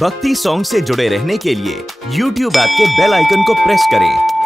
भक्ति सॉन्ग से जुड़े रहने के लिए YouTube ऐप के बेल आइकन को प्रेस करें।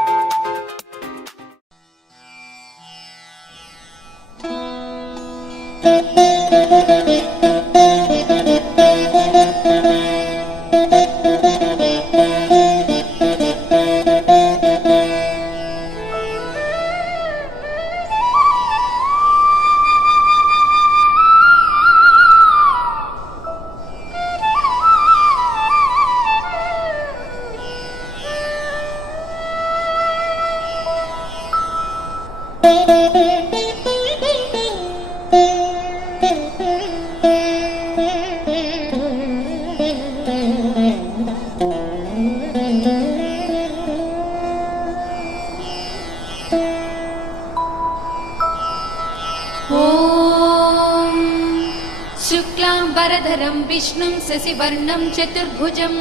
शुक्लांबरधरं विष्णुं शशिवर्णं चतुर्भुजं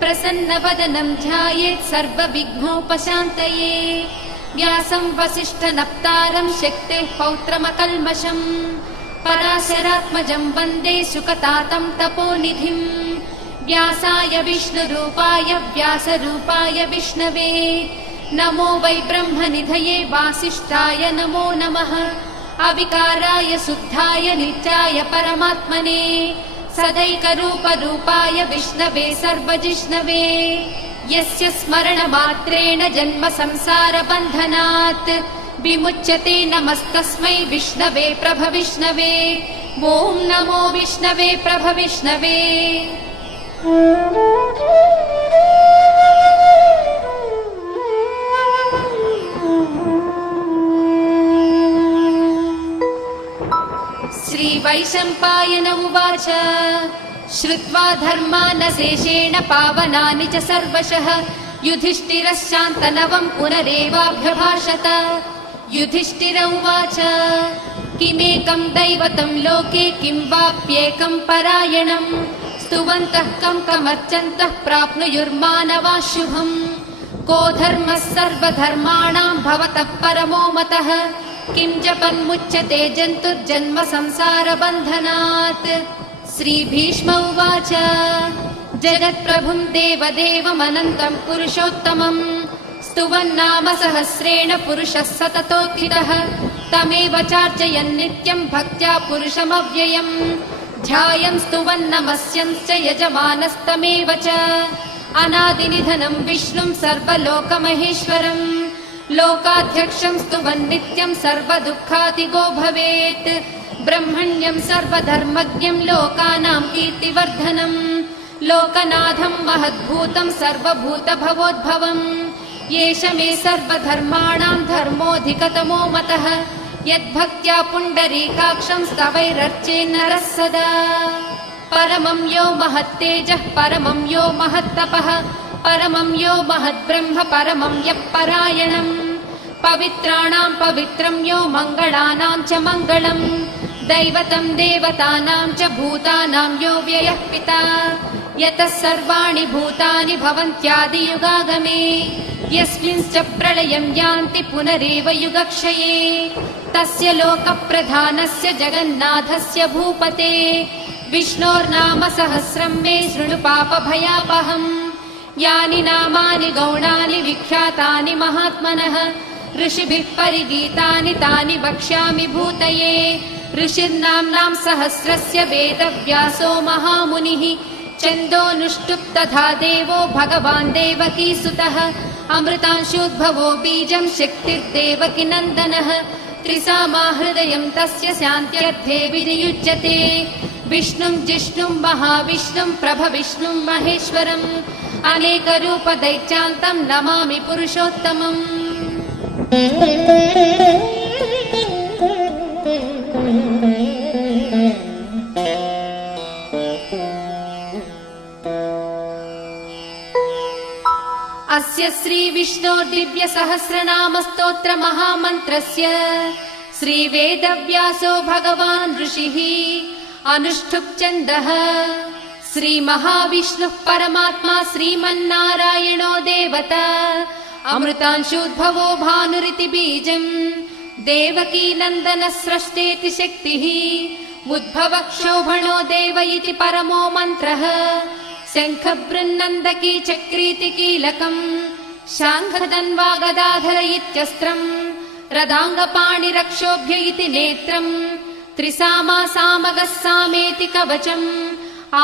प्रसन्नवदनं ध्यायेत् सर्वविघ्नोपशान्तये। व्यासं वसिष्ठनप्तारं शक्तेः पौत्रमकल्मषं पराशरात्मजं वन्दे शुकतातं तपोनिधिं। व्यासाय विष्णुरूपाय व्यासरूपाय विष्णवे नमो वै ब्रह्मनिधये वासिष्ठाय नमो नमः। अविकाराय शुद्धाय नित्याय परमात्मने सदैकरूपरूपाय विष्णवे सर्वजिष्णवे। यस्य स्मरणमात्रेण जन्म संसारबन्धनात् विमुच्यते नमस्तस्मै विष्णवे प्रभविष्णवे। ॐ नमो विष्णवे प्रभविष्णवे। श्रीवैशम्पायन उवाच श्रुत्वा धर्मानशेषेण पावनानि च सर्वशः युधिष्ठिरश्शान्तनवं पुनरेवाभ्यभाषत। युधिष्ठिर उवाच किमेकं दैवतं लोके किं वाप्येकं परायणं स्तुवन्तः कं कमर्चन्तः प्राप्नुयुर्मानवाः शुभम्। को धर्मः सर्वधर्माणां भवतः परमो मतः किं जपन्मुच्यते जन्तुर्जन्म संसारबन्धनात्। श्रीभीष्म उवाच जगत्प्रभुं देवदेवमनन्तं पुरुषोत्तमं स्तुवन्नाम सहस्रेण पुरुषः सततोत्थितः तमेव चार्चयन् नित्यं भक्त्या पुरुषमव्ययम्। ध्यायन् स्तुवन्नमस्यंश्च यजमानस्तमेव च अनादिनिधनं विष्णुं सर्वलोकमहेश्वरम्। लोकाध्यक्षं स्तुवन् नित्यं सर्वदुःखातिगो भवेत्। ब्रह्मण्यं सर्वधर्मज्ञं लोकानां कीर्तिवर्धनम् लोकनाथं महद्भूतं सर्वभूतभवोद्भवम्। एष मे सर्वधर्माणां धर्मोऽधिकतमो मतः यद्भक्त्या पुण्डरीकाक्षं स्तवैरर्चेन्नरः सदा। परमं यो महत्तेजः परमं यो महत्तपः परमं यो महद्ब्रह्म परमं यः परायणम्। पवित्राणां पवित्रं यो मङ्गलानां च मङ्गलम् दैवतं देवतानां च भूतानां यो व्ययः पिता। यतः सर्वाणि भूतानि भवन्त्यादियुगागमे यस्मिंश्च प्रलयं यान्ति पुनरेव युगक्षये। तस्य लोकप्रधानस्य जगन्नाथस्य भूपते विष्णोर्नाम सहस्रं मे शृणु पापभयापहम्। यानि नामानि गौणानि विख्यातानि महात्मनः ऋषिभिः परिगीतानि तानि वक्ष्यामि भूतये। ऋषिर्नाम्नां सहस्रस्य वेदव्यासो महामुनिः छन्दोऽनुष्टुप् तथा देवो भगवान् देवकीसुतः। अमृतांशोद्भवो बीजं शक्तिर्देवकी नन्दनः त्रिसामा हृदयं तस्य शान्त्यर्थे विनियुज्यते। विष्णुं जिष्णुं महाविष्णुं प्रभविष्णुं महेश्वरम् अनेकरूपदैत्यान्तं नमामि पुरुषोत्तमम्। अस्य श्रीविष्णोर्दिव्यसहस्रनामस्तोत्र महामन्त्रस्य श्रीवेदव्यासो भगवान् ऋषिः अनुष्ठुप् छन्दः। श्रीमहाविष्णुः परमात्मा श्रीमन्नारायणो देवता अमृतांशोद्भवो भानुरिति बीजम् देवकी नन्दन स्रष्टेति शक्तिः उद्भवक्षोभणो देव इति परमो मन्त्रः शङ्खबृन्नन्दकी चक्रीति कीलकम् शाङ्खधन्वा गदाधर इत्यस्त्रम् रदाङ्गपाणिरक्षोभ्य इति नेत्रम् त्रिसामा सामगः सामेति कवचम्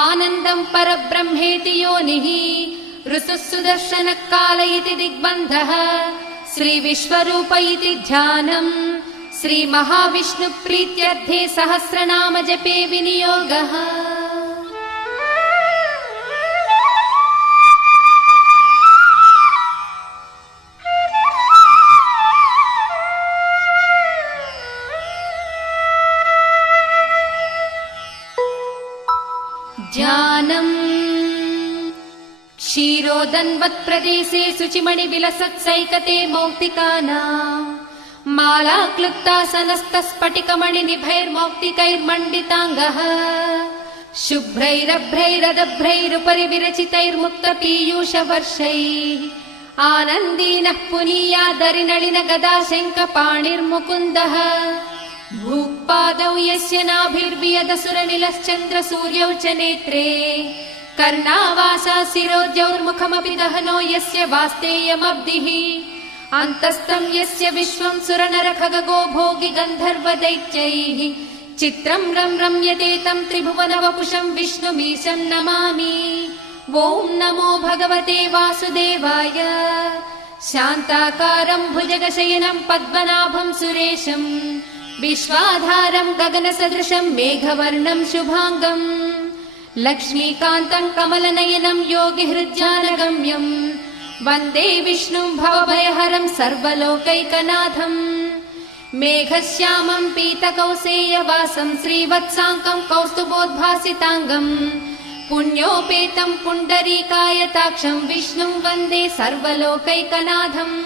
आनन्दम् परब्रह्मेति योनिः ऋसुः सुदर्शनः काल इति दिग्बन्धः श्रीविश्वरूप इति ध्यानम् श्रीमहाविष्णुप्रीत्यर्थे सहस्रनाम जपे विनियोगः। ध्यानम् क्षीरोदन्वत्प्रदेशे शुचिमणिविलसत्सैकते मौक्तिकानाम् मालाक्लुप्तासनस्तस्फटिकमणिनिभैर्मौक्तिकैर्मण्डिताङ्गः शुभ्रैरभ्रैरदभ्रैरुपरि विरचितैर्मुक्तपीयूषवर्षैः आनन्दीनः पुनीयादरिनलिनगदाशङ्खपाणिर्मुकुन्दः भूपादौ यस्य नाभिर्वियदसुरनिलश्चन्द्रसूर्यौ च नेत्रे कर्णावासा शिरोद्यौर्मुखमपि दहनो यस्य वास्तेयमब्धिः अन्तस्थं यस्य विश्वं सुरनरखगो भोगि गन्धर्वदैत्यैः चित्रं रम्यते तं त्रिभुवनवपुषं विष्णुमीशं नमामि। ॐ नमो भगवते वासुदेवाय। शान्ताकारं भुजगशयनं पद्मनाभं सुरेशं विश्वाधारं गगनसदृशं मेघवर्णं शुभाङ्गं लक्ष्मीकान्तं कमलनयनं योगिहृद्यानगम्यं वन्दे विष्णुं भवभयहरं सर्वलोकैकनाथम्। मेघश्यामं पीतकौसेयवासं श्रीवत्साङ्कं कौस्तुभोद्भासिताङ्गं पुण्योपेतं पुण्डरीकायताक्षं विष्णुं वन्दे सर्वलोकैकनाथम्।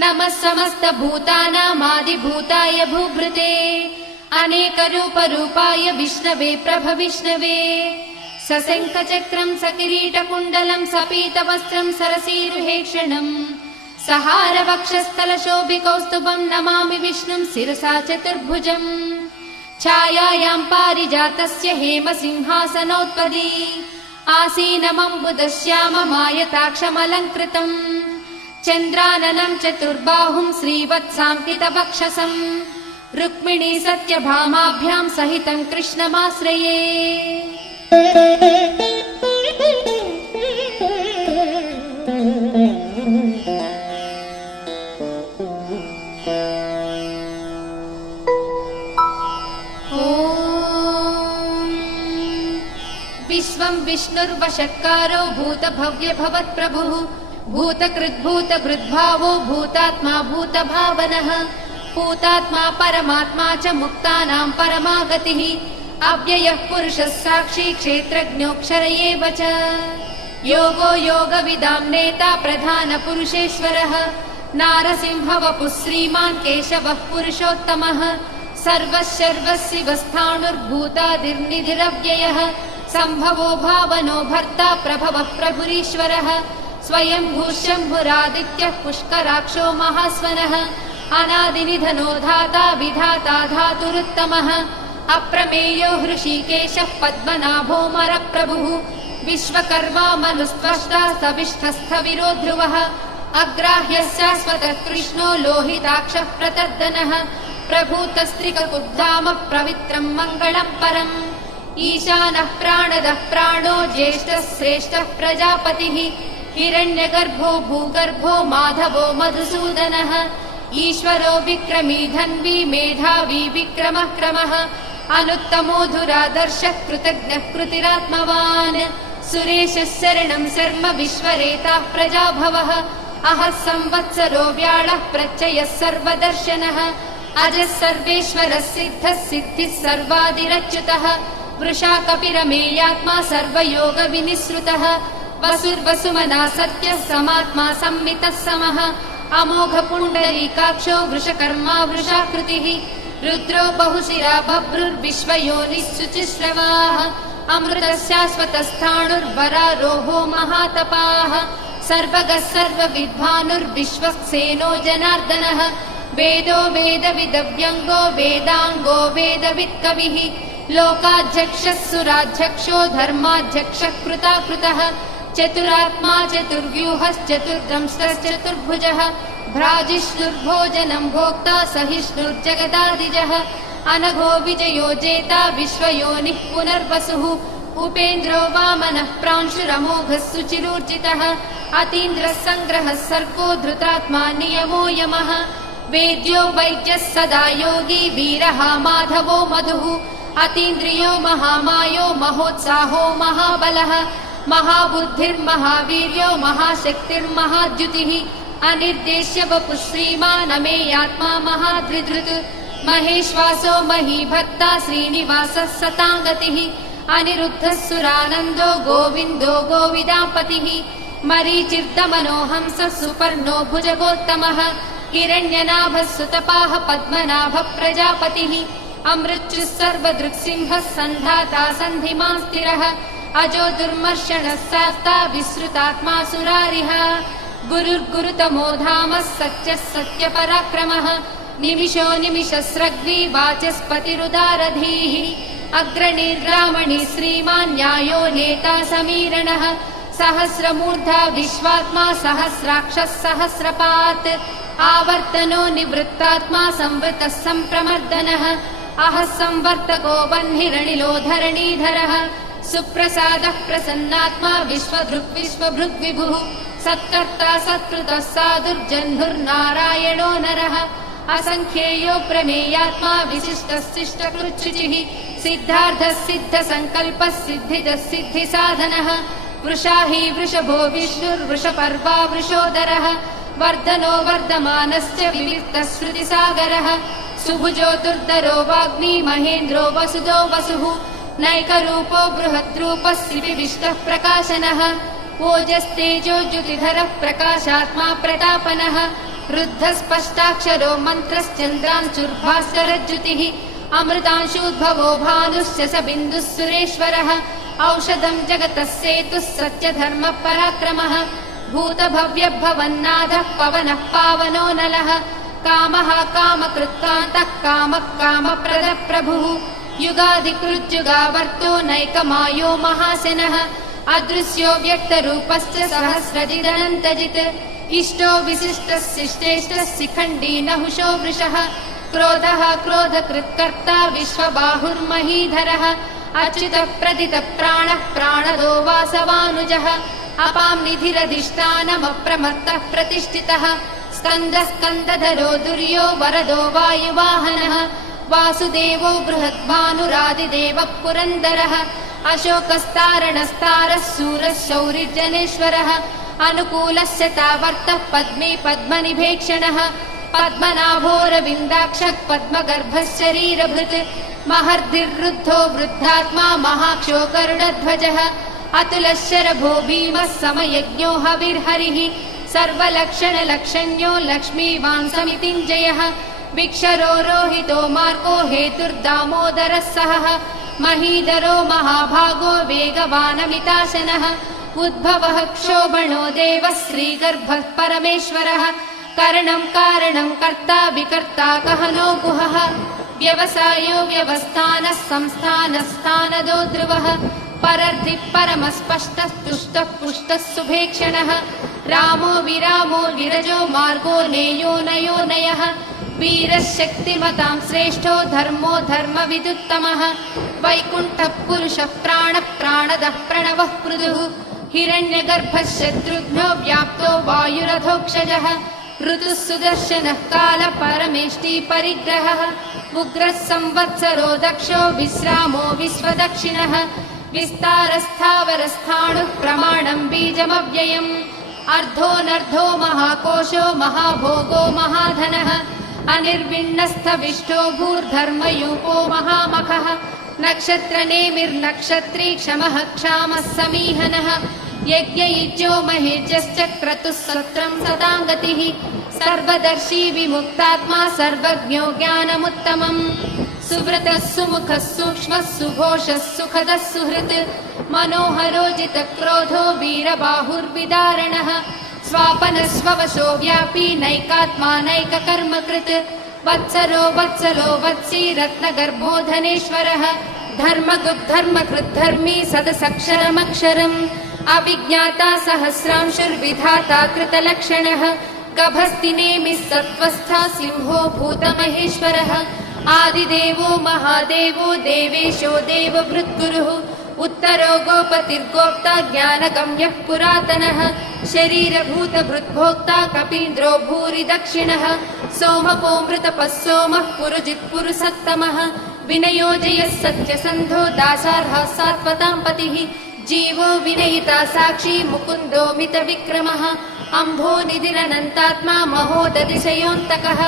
नमः समस्तभूतानामादिभूताय भूभृते अनेकरूपरूपाय विष्णवे प्रभविष्णवे सशङ्खचक्रं सकिरीटकुण्डलं सपीतवस्त्रं सरसीरुहेक्षणम् सहारवक्षस्थलशोभिकौस्तुभं नमामि विष्णुं शिरसा चतुर्भुजम्। छायायां पारिजातस्य हेमसिंहासनोत्पदी आसीनमम्बुदश्याममायताक्षमलङ्कृतम् चन्द्राननं चतुर्बाहुं श्रीवत्साङ्कितवक्षसम् रुक्मिणी सत्यभामाभ्यां सहितं कृष्णमाश्रये। विश्वं विष्णुर्वशत्कारो भूतभव्यभवत्प्रभुः भूतकृद्भूतभृद्भावो भूतात्मा भूतभावनः भूतात्मा परमात्मा च मुक्तानां परमागतिः अव्ययः पुरुषः साक्षी क्षेत्रज्ञोऽक्षर एव च योगो योगविदां नेता प्रधानपुरुषेश्वरः नारसिंहवपुः श्रीमान् केशवः पुरुषोत्तमः सर्वशर्वशिवस्थाणुर्भूतादिर्निधिरव्ययः सम्भवो भावनो भर्ता प्रभवः प्रभुरीश्वरः स्वयंभूः शम्भुरादित्यः पुष्कराक्षो महास्वनः अनादिनिधनो धाता विधाता धातुरुत्तमः अप्रमेयो हृषीकेशः पद्मनाभोऽमरप्रभुः विश्वकर्मा मनुस्त्वष्टा सविष्ठस्थविरो ध्रुवः अग्राह्यः शाश्वतः कृष्णो लोहिताक्षः प्रतर्दनः प्रभूतस्त्रिककुब्धाम पवित्रं मङ्गलं परम् ईशानः प्राणदः प्राणो ज्येष्ठः श्रेष्ठः प्रजापतिः हिरण्यगर्भो भूगर्भो माधवो मधुसूदनः ईश्वरो विक्रमी धन्वी मेधावी विक्रमः क्रमः अनुत्तमो धुरादर्शः कृतज्ञः कृतिरात्मवान् सुरेशः शरणं शर्म विश्वरेताः प्रजाभवः अहः संवत्सरो व्याळः प्रत्ययः सर्वदर्शनः अजः सर्वेश्वरः सिद्धः सिद्धिः सर्वादिरच्युतः वृषा कपिरमेयात्मा सर्वयोगविनिसृतः वसुर्वसुमना सत्यः समात्मा संमितः समः अमोघ पुण्डरीकाक्षो वृषकर्मा वृषाकृतिः रुद्रो बहुशिरा बभ्रुर्विश्वयोनिः शुचिश्रवाः अमृतः शाश्वतस्थाणुर्वरारोहो महातपाः सर्वगः सर्वविद्वानुर्विश्वक्सेनो जनार्दनः वेदो वेदविदव्यङ्गो वेदाङ्गो वेदवित्कविः लोकाध्यक्षः सुराध्यक्षो धर्माध्यक्षः कृताकृतः चतुरात्मा चतुर्व्यूहश्चतुर्दंष्टश्चतुर्भुजः भ्राजिष्णुर्भोजनं भोक्ता सहिष्णुर्जगदादिजः अनघो विजयो जेता विश्वयोनिः पुनर्वसुः उपेन्द्रो वामनः प्रांशुरमोघः सुचिरूर्जितः अतीन्द्रः सङ्ग्रहः सर्गो धृतात्मा नियमो यमः वेद्यो वैद्यः सदा योगी वीरः माधवो मधुः अतीन्द्रियो महामायो महोत्साहो महाबलः महाबुद्धिर्महावीर्यो महाशक्तिर्महाद्युतिः अनिर्देश्य वपुः श्रीमान् अमेयात्मा महाधृधृत् महेश्वासो महीभक्ता श्रीनिवासः सताङ्गतिः अनिरुद्धः सुरानन्दो गोविन्दो गोविदापतिः मरीचिर्दमनो हंसः सुपर्णो भुजगोत्तमः हिरण्यनाभः सुतपाः पद्मनाभः प्रजापतिः अमृत्युः सर्वदृक्सिंहः सन्धाता सन्धिमान् स्थिरः अजो दुर्मर्षणः शास्ता विश्रुतात्मा सुरारिः गुरुर्गुरुतमो धामः सत्यः सत्यपराक्रमः निमिषो निमिषस्रग्वी वाचस्पतिरुदारधीः अग्रणीर्रामणी श्रीमान् न्यायो नेता समीरणः सहस्रमूर्धा विश्वात्मा सहस्राक्षः सहस्रपात् आवर्तनो निवृत्तात्मा संवृतः सम्प्रमर्दनः अहः संवर्तको वह्निरनिलो धरणीधरः सुप्रसादः प्रसन्नात्मा विश्वभृग्विभुः सत्कर्ता सत्कृतः साधुर्जह्नुर्नारायणो नरः असंख्येयो प्रमेयात्मा विशिष्टः शिष्टकृच्छुचिः सिद्धार्थः सिद्धसङ्कल्पः सिद्धिदः सिद्धिसाधनः वृषाही वृषभो विष्णुर्वृषपर्वा वृषोदरः वर्धनो वर्धमानश्च विविक्तः श्रुतिसागरः सुभुजो दुर्धरो वाग्मी महेन्द्रो वसुदो वसुः नैकरूपो बृहद्रूपः शिविविष्टः प्रकाशनः ओजस्तेजो ज्युतिधरः प्रकाशात्मा प्रतापनः रुद्धस्पष्टाक्षरो मन्त्रश्चन्द्रांशुर्भास्करज्युतिः अमृतांशूद्भवो भानुश्च स बिन्दुः सुरेश्वरः औषधं जगतः सेतुः सत्यधर्मपराक्रमः भूतभव्यभवन्नाथः पवनः पावनो नलः कामः कामकृत्कान्तः कामः कामप्रदः प्रभुः युगाधिकृत्युगावर्तो नैकमायो महासेनः अदृश्यो व्यक्तरूपश्च सहस्रजिदनन्तजित् इष्टो विशिष्टः शिष्टेष्टः शिखण्डी नहुषो वृषः क्रोधः क्रोधकृत्कर्ता विश्वबाहुर्महीधरः अच्युतः प्रदितः प्राणः प्राणदो वासवानुजः अपां निधिरधिष्ठानमप्रमत्तः प्रतिष्ठितः स्कन्दः स्कन्दधरो दुर्यो वरदो वायुवाहनः वासुदेवो बृहद्भानुरादिदेवः पुरन्दरः अशोकस्तारणस्तारः शूरः शौरिर्जनेश्वरः अनुकूलस्य तावर्तः पद्मे पद्मनिभेक्षणः पद्मनाभोरविन्दाक्षः पद्मगर्भः शरीरभृत् महर्धिर्रुद्धो वृद्धात्मा महाक्षो गरुडध्वजः अतुलः शरभो भीमः समयज्ञो हविर्हरिः सर्वलक्षणलक्षण्यो लक्ष्मीवान् समितिञ्जयः विक्षरो रोहितो मार्गो हेतुर्दामोदरः सहः महीधरो महाभागो वेगवानमिताशनः उद्भवः क्षोभणो देवः श्रीगर्भः परमेश्वरः करणं कारणं कर्ता विकर्ता कहनो गुहः व्यवसायो व्यवस्थानः संस्थानस्थानदो ध्रुवः परर्धिः परमस्पष्टः तुष्टः पुष्टः सुभेक्षणः रामो विरामो विरजो मार्गो नेयो नयो नयः वीरः शक्तिमतां श्रेष्ठो धर्मो धर्मविदुत्तमः वैकुण्ठः पुरुषः प्राणः प्राणदः प्रणवः पृथुः हिरण्यगर्भः शत्रुघ्नो व्याप्तो वायुरथोक्षजः ऋतुः सुदर्शनः कालः परमेष्टि परिग्रहः उग्रः संवत्सरो दक्षो विश्रामो विश्वदक्षिणः विस्तारस्थावरस्थाणुः प्रमाणं बीजमव्ययम् अर्धोऽनर्धो महाकोशो महाभोगो महाधनः अनिर्विण्णस्थविष्टो भूर्धर्मयूपो महामखः नक्षत्रनेमिर्नक्षत्री क्षमः क्षामः समीहनः यज्ञयुज्यो महेज्यश्च क्रतुः सत्रं सदाङ्गतिः सर्वदर्शी विमुक्तात्मा सर्वज्ञो ज्ञानमुत्तमम् सुव्रतः सुमुखः सूक्ष्मः सुघोषः सुखदः सुहृत् मनोहरोजितक्रोधो वीरबाहुर्विदारणः स्वापनस्ववशो व्यापी नैकात्मा नैककर्मकृत् वत्सरो वत्सलो वत्सी रत्नगर्भो धनेश्वरः धर्मकृद्धर्मी सदसक्षरमक्षरम् अभिज्ञाता सहस्रांशुर्विधाता कृतलक्षणः गभस्ति नेमिः सत्त्वस्थः सिंहो भूतमहेश्वरः आदिदेवो महादेवो देवेशो देवभृद्गुरुः उत्तरो गोपतिर्गोप्ता ज्ञानगम्यः पुरातनः शरीरभूतभृद्भोक्ता कपीन्द्रो भूरि दक्षिणः सोमपोऽमृतपः सोमः पुरुजित्पुरुषत्तमः विनयोजयः सत्यसन्धो दासार्हः सात्वतां पतिः जीवो विनयिता साक्षी मुकुन्दो मितविक्रमः अम्भो निधिरनन्तात्मा महोदतिशयोऽन्तकः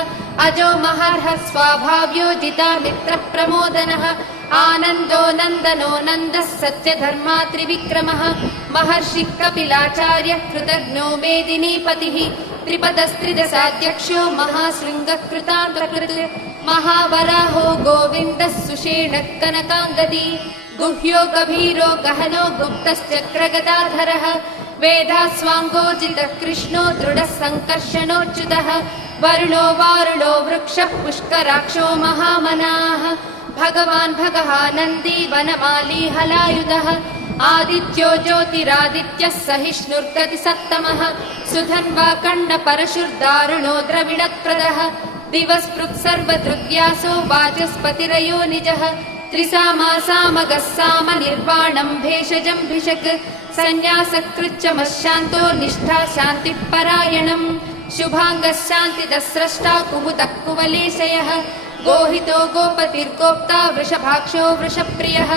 अजो महार्हः स्वाभाव्यो जिता मित्रप्रमोदनः आनन्दो नन्दनो नन्दः सत्यधर्मा त्रिविक्रमः महर्षिः कपिलाचार्यः कृतज्ञो मेदिनीपतिः त्रिपदस्त्रिदशाध्यक्षो महाशृङ्गः कृतान्तकृत् महावराहो गोविन्दः सुषेणः कनकाङ्गदी गुह्यो गभीरो गहनो गुप्तश्चक्रगदाधरः वेदास्वाङ्गोजितः कृष्णो दृढः सङ्कर्षणोच्युतः वरुणो वारुणो वृक्षः पुष्कराक्षो महामनाः भगवान् भगवानन्दी वनमाली हलायुधः आदित्यो ज्योतिरादित्यः सहिष्णुर्गतिसत्तमः सुधन्वा कण्डपरशुर्दारुणो द्रविणप्रदः दिवस्पृक् सर्वदृग्व्यासो वाचस्पतिरयो निजः त्रिसामासामगः साम निर्वाणं भेषजं भिषक् सन्न्यासकृच्चमशान्तो निष्ठा शान्तिः परायणम् शुभाङ्गः शान्तिदः स्रष्टा कुमुदः कुवलेशयः गोहितो गोपतिर्गोप्ता वृषभाक्षो वृषप्रियः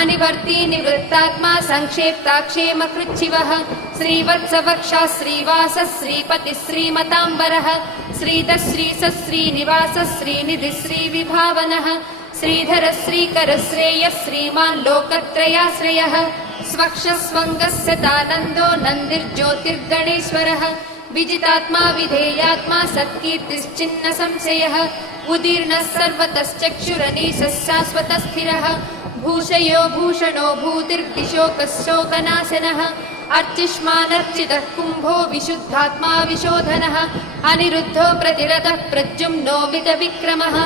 अनिवर्ती निवृत्तात्मा संक्षेप्ताक्षेमकृच्छिवः श्रीवत्सवक्षः श्रीवासः श्रीपतिः श्रीमताम्बरः श्रीधः श्रीसः श्रीनिवासः श्रीनिधिः श्रीविभावनः श्रीधरः श्रीकरः श्रेयः श्रीमान् लोकत्रयाश्रयः स्वक्षस्वङ्गस्य तानन्दो नन्दिर्ज्योतिर्गणेश्वरः विजितात्मा विधेयात्मा सत्कीर्तिश्चिन्न संशयः उदीर्णः सर्वतश्चक्षुरनीशः शाश्वतस्थिरः भूषयो भूषणो भूतिर्दिशोकः शोकनाशनः अर्चिष्मानर्चितः कुम्भो विशुद्धात्मा विशोधनः अनिरुद्धो प्रतिरथः प्रद्युम्नो मितविक्रमः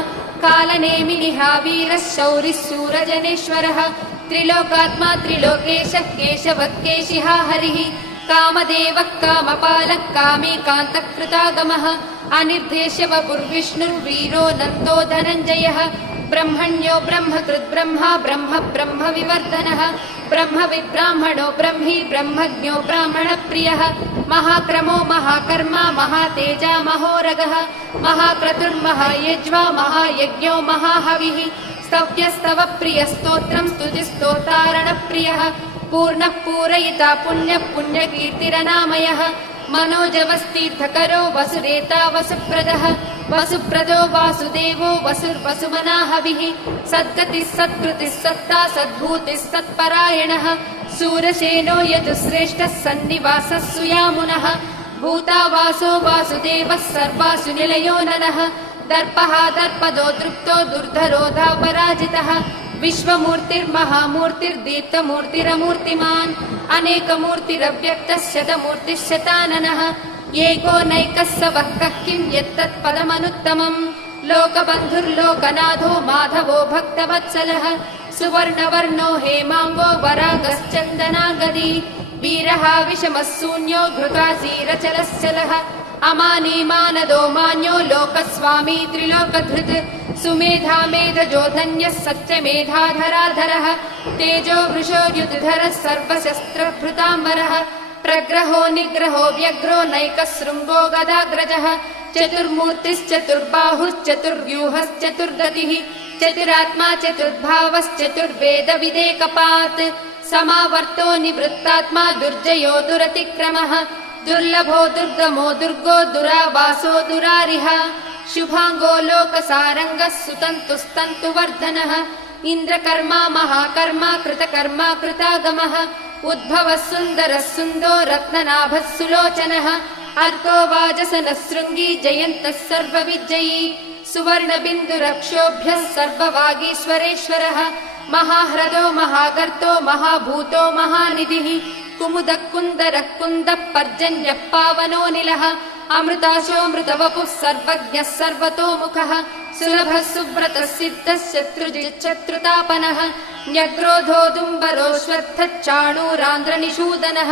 कालनेमिनिहावीरः शौरिः शूरजनेश्वरः त्रिलोकात्मा त्रिलोकेशः केशवः केशिहा हरिः कामदेवः कामपालः कामीकान्तः कृतागमः अनिर्देश्य वपुर्विष्णुर्वीरो नन्दो धनञ्जयः ब्रह्मण्यो ब्रह्मकृद्ब्रह्मा ब्रह्म ब्रह्मविवर्धनः ब्रह्मविद्ब्राह्मणो ब्रह्मी ब्रह्मज्ञो ब्राह्मणप्रियः महाक्रमो महाकर्मा महातेजा महोरगः महाक्रतुर्महायज्वा महायज्ञो महाहविः स्तव्यस्तवप्रियस्तोत्रं स्तुतिस्तोतारणप्रियः पूर्णः पूरयिता पुण्यः पुण्यकीर्तिरनामयः मनोजवस्तीर्थकरो वसुरेता वसुप्रदः वसुप्रदो वासुदेवो वसुर्वसुमनाहविः सद्गतिः सत्कृतिः सत्ता सद्भूतिः सत्परायणः शूरसेनो यदुश्रेष्ठः सन्निवासः सुयामुनः भूतावासो वासुदेवः सर्वासु निलयो ननः दर्पः दर्पदो दृप्तो दुर्धरोधापराजितः विश्वमूर्तिर्महामूर्तिर्दीप्तमूर्तिरमूर्तिमान् अनेकमूर्तिरव्यक्तः शतमूर्तिः शताननः एको नैकः स वः कः किं यत्तत्पदमनुत्तमम् लोकबन्धुर्लोकनाथो माधवो भक्तवत्सलः सुवर्णवर्णो हेमाङ्गो वरागश्चन्दनागदी वीरः विषमः शून्यो घृतासीरचलश्चलः अमानीमानदो मान्यो लोकस्वामी त्रिलोकधृत् सुमेधा मेधजो धन्यः सत्यमेधाधराधरः तेजो वृषो युतिधरः सर्वशस्त्रभृताम्बरः प्रग्रहो निग्रहो व्यग्रो नैकशृङ्गो गदाग्रजः चतुर्मूर्तिश्चतुर्बाहुश्चतुर्व्यूहश्चतुर्गतिः चतुरात्मा चतुर्भावश्चतुर्वेदविदेकपात् समावर्तो निवृत्तात्मा दुर्जयो दुरतिक्रमः दुर्लभो दुर्गमो दुर्गो दुरावासो दुरारिः शुभाङ्गो लोकसारङ्गः सुतन्तुस्तन्तुवर्धनः इन्द्रकर्मा महाकर्मा कृतकर्मा कृतागमः उद्भवः सुन्दरः सुन्दो रत्ननाभः सुलोचनः अर्को वाजसनः शृङ्गी जयन्तः सर्वविजयी सुवर्णबिन्दुरक्षोभ्यः सर्ववागीश्वरेश्वरः महाह्रदो महागर्तो महाभूतो महानिधिः कुमुदः कुन्दरः कुन्दः पर्जन्यः पावनोऽनिलः अमृताशोऽमृतवपुः सर्वज्ञः सर्वतोमुखः सुलभः सुव्रतः सिद्धः शत्रुजिच्छत्रुतापनः न्यग्रोधोदुम्बरोऽश्वत्थश्चाणूरान्ध्रनिषूदनः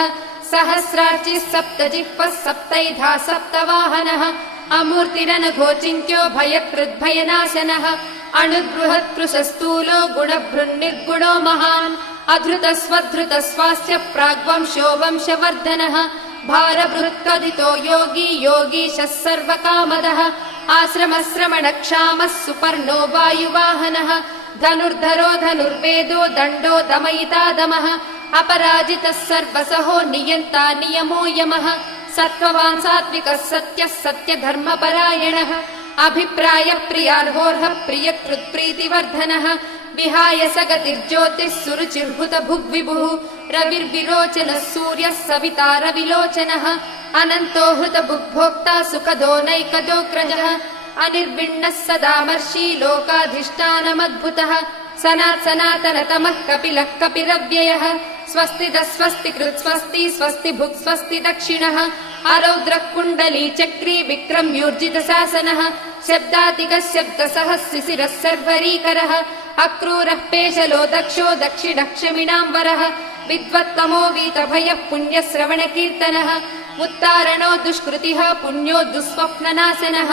सहस्रार्चिः सप्तजिह्वः सप्तैधा सप्तवाहनः अमूर्तिरनघोचिन्त्यो भयकृद्भयनाशनः अणुर्बृहत्कृशस्थूलो गुणभृन्निर्गुणो महान् अधृतस्वधृतस्वास्य प्राग्वंशो वंशवर्धनः भारभृत्कथितो योगी योगीशः सर्वकामदः आश्रमश्रमणक्षामः सुपर्णो वायुवाहनः धनुर्धरो धनुर्वेदो दण्डो दमयिता दमः अपराजितः सर्वसहो नियन्ता नियमो यमः सत्त्ववान् सात्विकः सत्यः सत्यधर्मपरायणः अभिप्राय प्रियार्होर्हः प्रियकृत्प्रीतिवर्धनः विहाय सगतिर्ज्योतिः सुरुचिर्भुत भुग्विभुः रविर्विरोचनः सूर्यः सविता रविलोचनः अनन्तो हृतभुग्भोक्ता सुखदो नैकदोग्रजः अनिर्विण्णः सदामर्षि लोकाधिष्ठानमद्भुतः सनातनतमः कपिलः कपिरव्ययः स्वस्तिदः स्वस्तिकृत् स्वस्ति स्वस्ति भुक् स्वस्ति दक्षिणः अरौद्रः कुण्डली चक्री विक्रम्यूर्जितशासनः शब्दातिकः शब्दसः शिशिरः सर्वरीकरः अक्रूरः पेशलो दक्षो दक्षिणः क्षमिणाम्बरः विद्वत्तमो वीतभयः पुण्यश्रवणकीर्तनः उत्तारणो दुष्कृतिः पुण्यो दुःस्वप्ननाशनः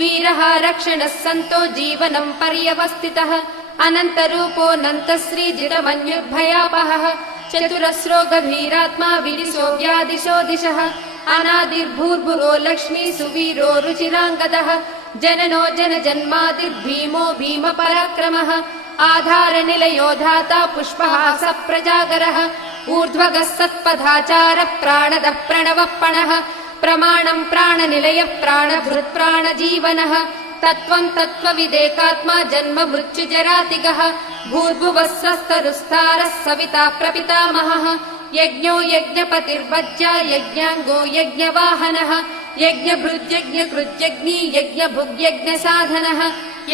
वीरः रक्षणः सन्तो जीवनं पर्यवस्थितः अनन्तरूपोऽनन्तश्रीजितमन्युर्भयापहः चतुरस्रो गभीरात्मा विदिशो व्यादिशो दिशः अनादिर्भूर्भुरो लक्ष्मी सुवीरो रुचिराङ्गदः जननो जनजन्मादिर्भीमो भीमपराक्रमः आधारनिलयो धाता पुष्पहास प्रजागरः ऊर्ध्वगः सत्पथाचारः प्राणदः प्रणवः प्रमाणं प्राणनिलयः प्राणभृत् प्राणजीवनः तत्त्वं तत्त्वविदेकात्मा जन्म मृत्युजरातिगः भूर्भुवः स्वस्तरुस्तारः सविता प्रपितामहः यज्ञो यज्ञपतिर्वज्या यज्ञाङ्गो यज्ञवाहनः यज्ञभृद्यज्ञकृत्यग्नि यज्ञभुग्यज्ञसाधनः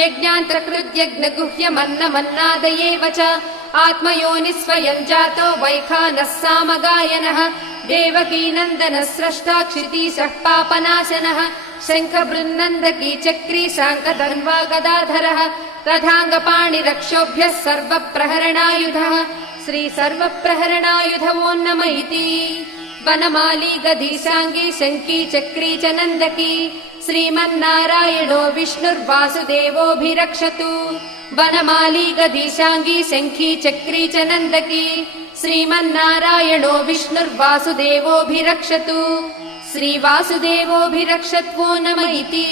यज्ञान्तकृद्यज्ञगुह्यमन्नमन्नादयेव च आत्मयोनिः स्वयं जातो वैखानः सामगायनः देवकीनन्दनः स्रष्टा क्षितीशः पापनाशनः शङ्खबृन्नन्दकी चक्री शाङ्कधन्वा गदाधरः रथाङ्गपाणिरक्षोभ्यः सर्वप्रहरणायुधः श्री सर्वप्रहरणायुधवो नम इति वनमाली गदीशाङ्गी शङ्की चक्री च नन्दकी श्रीमन्नारायणो विष्णुर्वासुदेवोऽभिरक्षतु वनमाली गदीशाङ्गी शङ्खी चक्री च नन्दकी श्रीमन्नारायणो विष्णुर्वासुदेवोऽभिरक्षतु श्रीवासुदेवोऽभिरक्षत्वो नम इति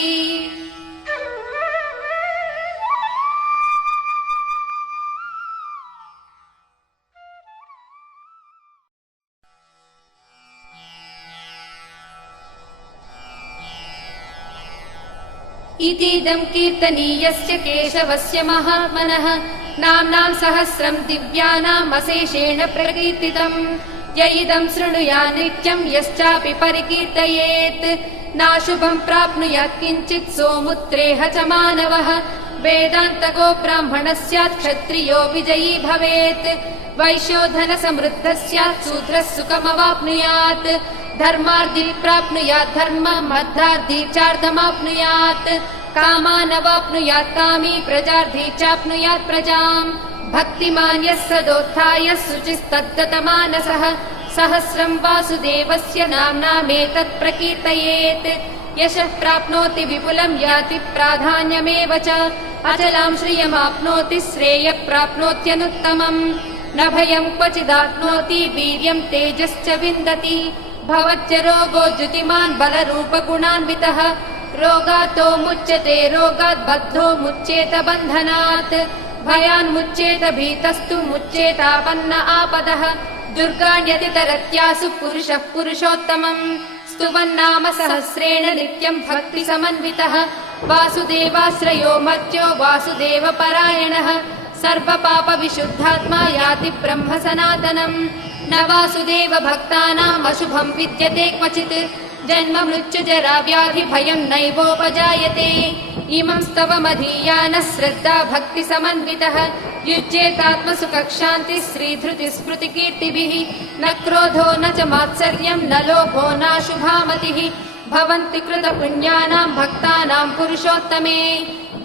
इतीदं कीर्तनीयस्य केशवस्य महात्मनः नाम्नां सहस्रं दिव्यानाम् अशेषेण प्रकीर्तितम् य इदं शृणुयात् नित्यं यश्चापि परिकीर्तयेत् नाशुभं प्राप्नुयात् किञ्चित् सोमुत्रेह च मानवः वेदान्तको ब्राह्मणः स्यात् क्षत्रियो विजयी भवेत् वैश्यो धनसमृद्धः स्यात् शूद्रः सुखमवाप्नुयात् धर्मार्थी प्राप्नुयात् धर्मम् अर्थार्थी चार्थमाप्नुयात् कामानवाप्नुयात् कामी प्रजार्थी चाप्नुयात् प्रजाम् भक्तिमान् यः सदोत्थाय शुचिस्तद्गतमानसः सहस्रं वासुदेवस्य नाम्नामेतत् प्रकीर्तयेत् यशः प्राप्नोति विपुलं याति प्राधान्यमेव च अचलां श्रियमाप्नोति श्रेयः प्राप्नोत्यनुत्तमम् न भयं क्वचिदाप्नोति वीर्यं तेजश्च विन्दति भवच्च रोगो द्युतिमान् बलरूपगुणान्वितः रोगातो मुच्यते रोगात् बद्धो मुच्येत बन्धनात् भयान्मुच्येत भीतस्तु मुच्येतापन्न आपदः दुर्गाण्यतितरत्यासु पुरुषः पुरुषोत्तमम् स्तुवन्नाम सहस्रेण नित्यं भक्तिसमन्वितः वासुदेवाश्रयो मर्त्यो वासुदेवपरायणः सर्वपापविशुद्धात्मा याति ब्रह्म सनातनम् न वासुदेव भक्तानाम् अशुभं विद्यते क्वचित् जन्म मृत्युजरा व्याधि भयं नैवोपजायते इमं स्तवमधीयानः श्रद्धा भक्तिसमन्वितः युज्येतात्मसुखशान्तिः श्रीधृतिस्मृतिकीर्तिभिः न क्रोधो न च मात्सर्यं न लोभो नाशुभामतिः भवन्ति कृतपुण्यानां भक्तानां पुरुषोत्तमे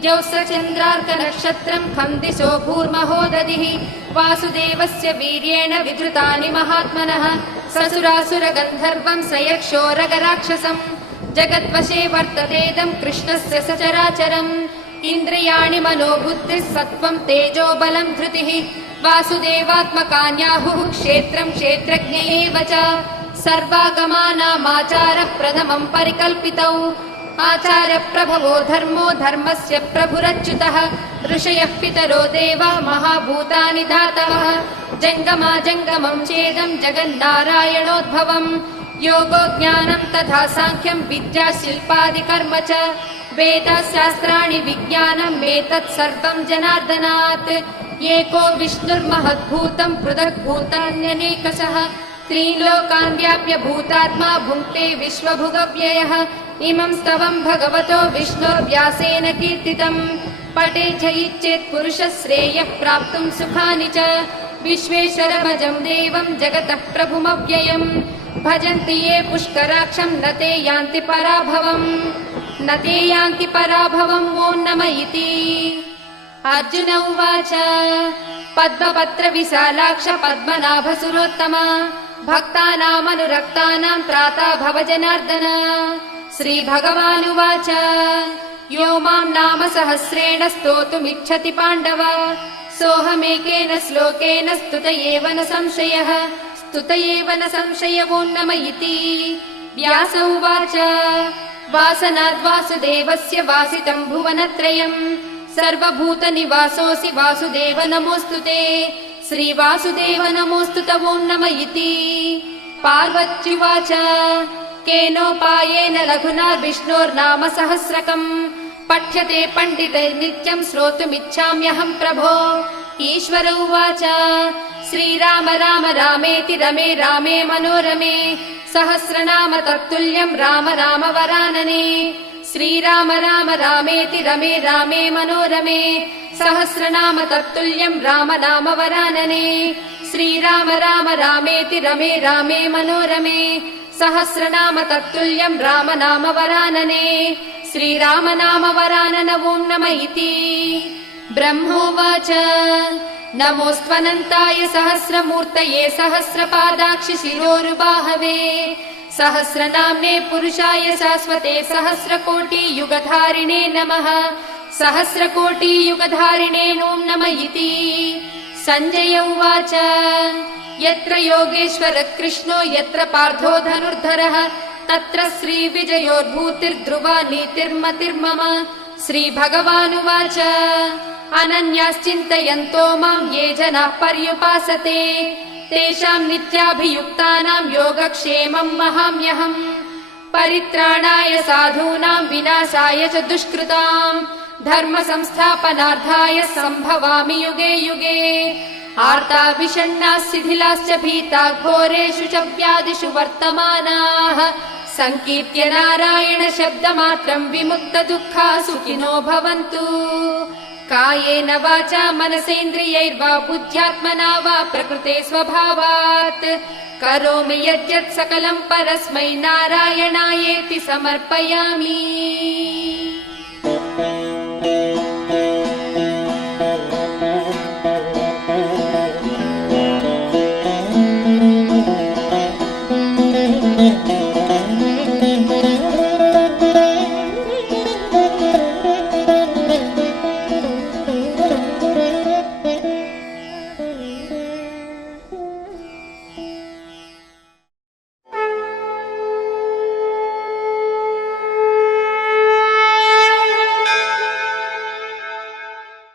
द्यौसचन्द्रार्कनक्षत्रं खं दिशो भूर्महो दधिः वासुदेवस्य वीर्येण विधृतानि महात्मनः ससुरासुरगन्धर्वं स यक्षोरगराक्षसम् जगद्वशे वर्ततेदं कृष्णस्य सचराचरम् इन्द्रियाणि मनोबुद्धिः सत्त्वं तेजो बलं धृतिः वासुदेवात्मकान्याहुः क्षेत्रं क्षेत्रज्ञ एव च सर्वागमानामाचारः प्रथमं परिकल्पितौ आचार्यप्रभवो धर्मो धर्मस्य प्रभुरच्युतः ऋषयः पितरो देवा महाभूतानि धातवः जङ्गमाजङ्गमं चेदं जगन्नारायणोद्भवम् योगो ज्ञानं तथा साङ्ख्यं विद्या शिल्पादिकर्म च वेदशास्त्राणि विज्ञानम् एतत् सर्वं जनार्दनात् एको विष्णुर्महद्भूतं पृथग्भूतान्यनेकशः त्रीलोकान् व्याप्य भूतात्मा भुङ्क्ते विश्वभुगव्ययः इमं स्तवं भगवतो विष्णोर्व्यासेन कीर्तितम् पठे च इच्छेत् पुरुषः श्रेयः प्राप्तुं सुखानि च विश्वेश्वरमजं देवं जगतः प्रभुमव्ययम् भजन्ति ये पुष्कराक्षं न ते यान्ति पराभवम् न ते यान्ति पराभवम् ॐ नम इति अर्जुन उवाच पद्मपत्रविशालाक्ष पद्मनाभसुरोत्तमा भक्तानामनुरक्तानां त्राता भव जनार्दन श्रीभगवानुवाच यो मां नाम सहस्रेण स्तोतुमिच्छति पाण्डव सोऽहमेकेन श्लोकेन स्तुत एव न संशयः स्तुत एव न संशयो नम इति व्यास उवाच वासनाद्वासुदेवस्य वासितं भुवनत्रयम् सर्वभूतनिवासोऽसि वासुदेव नमोऽस्तु ते श्रीवासुदेव नमोऽस्तु ते ॐ नम इति पार्वत्युवाच केनोपायेन लघुना विष्णोर्नाम सहस्रकम् पठ्यते पण्डितैर्नित्यं श्रोतुमिच्छाम्यहं प्रभो ईश्वर उवाच श्रीराम राम रामेति रमे रामे मनोरमे सहस्रनाम तत्तुल्यं राम राम वरानने श्रीराम राम रामेति रमे रामे मनोरमे सहस्रनाम तत्तुल्यं राम नाम वरानने श्रीराम राम रामेति रमे रामे मनोरमे सहस्रनाम तत्तुल्यं राम नाम वरानने श्रीराम नाम वरानन ॐ नम इति ब्रह्मोवाच नमोऽस्त्वनन्ताय सहस्रमूर्तये सहस्रपादाक्षि शिरोरुबाहवे सहस्रनाम्ने पुरुषाय शाश्वते सहस्रकोटियुगधारिणे नमः सहस्रकोटियुगधारिणे ॐ नम इति सञ्जय उवाच यत्र योगेश्वरः कृष्णो यत्र पार्थो धनुर्धरः तत्र श्रीविजयोर्भूतिर्ध्रुवा नीतिर्मतिर्मम श्रीभगवानुवाच अनन्याश्चिन्तयन्तो मां ये जनाः पर्युपासते तेषां नित्याभियुक्तानां योगक्षेमं वहाम्यहम् परित्राणाय साधूनां विनाशाय च दुष्कृताम् धर्म संस्थापनार्थाय सम्भवामि युगे युगे आर्ता विषण्णाः शिथिलाश्च भीता घोरेषु च व्याधिषु वर्तमानाः संकीर्त्य नारायण शब्दमात्रं विमुक्त दुःखा सुखिनो भवन्तु कायेन वाचा मनसेन्द्रियैर्वा बुद्ध्यात्मना वा प्रकृते स्वभावात् करोमि यद्यत् सकलं परस्मै नारायणायेति समर्पयामि।